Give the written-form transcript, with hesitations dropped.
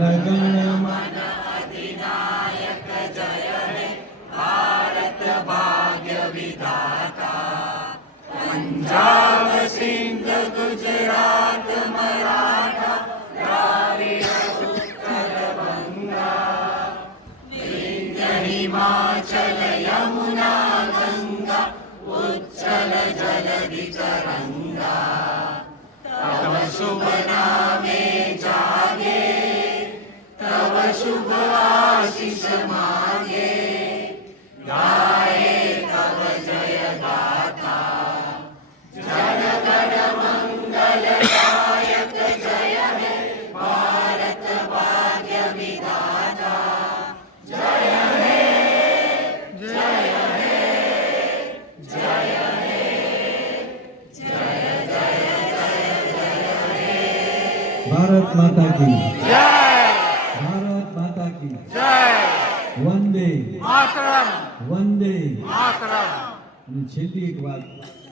गण अधिनायक जय हे भारत भाग्य विधाता। पंजाब सिंध गुजरात मराठा द्राविड उत्कल गंगा विंध्य हिमाचल यमुना गंगा उच्चल जलधि तरंगा। तव शुभ नामे जागे तव शुभ आशीष मांगे गाए तव जय गाथा। जन गण मंगल दायक जय हे भारत भाग्य विधाता। जय हे जय हे जय हे जय जय जय जय हे। भारत माता की जय। भारत माता की जय। वंदे मातरम वंदे। मातरम। અને છેલ્લી એક વાત